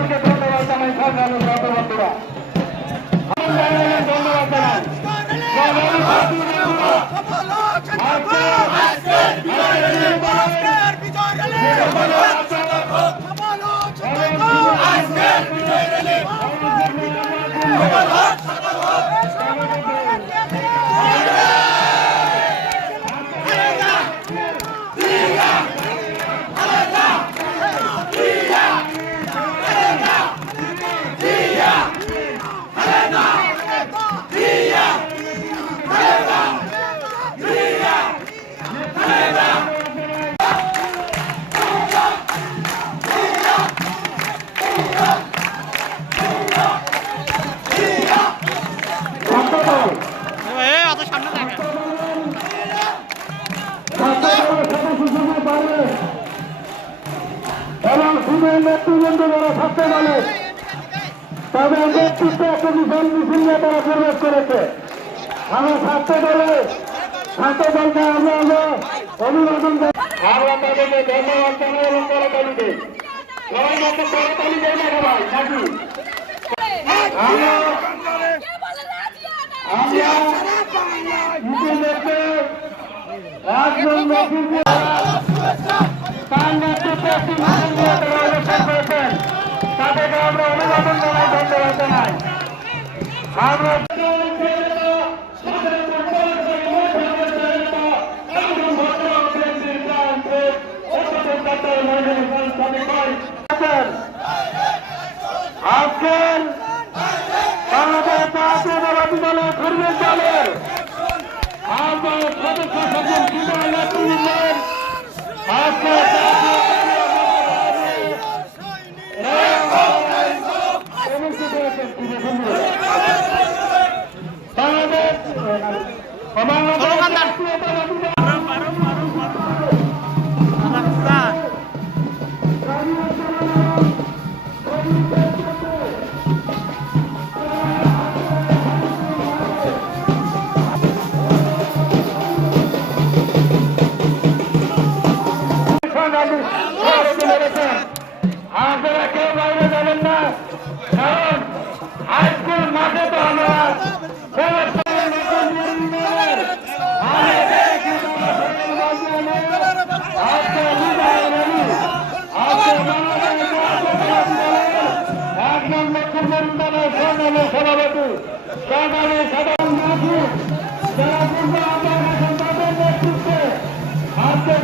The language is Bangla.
সকলকে ধন্যবাদ জানাই। সংগ্রামী বন্ধুরা, ধন্যবাদ জানাই। এবং সুদের নেতৃবৃন্দ যারা থাকতে পারে তাদের নেতৃত্বে একটা মিছিল নিয়ে তারা প্রবেশ করেছে। আমরা ছাত্র দলকে আমরা অভিবাদন আমরা তাদেরকে ধন্যবাদ জানাই এবং করতালি দিই। সবাই একটা করতালি দেয় না ভাই নাকি? তাদেরকে আমরা অভিবাদন জানাই, ধন্যবাদ জানাই। আমরা আজকের বাংলাদেশ জাতীয়তাবাদী দলের কর্মী দলের আহ্বায়ক সদস্য সচিব বিজয় নেতৃত্বের আজকে আপনারা কেউ বাইরে যাবেন না, কারণ হাইস্কুল মাঠে তো আমরা একজন লক্ষ্মীর সভাপতি সরকারি সাধারণ যারা পূর্ব আপনার তাদের নেতৃত্বে আজকে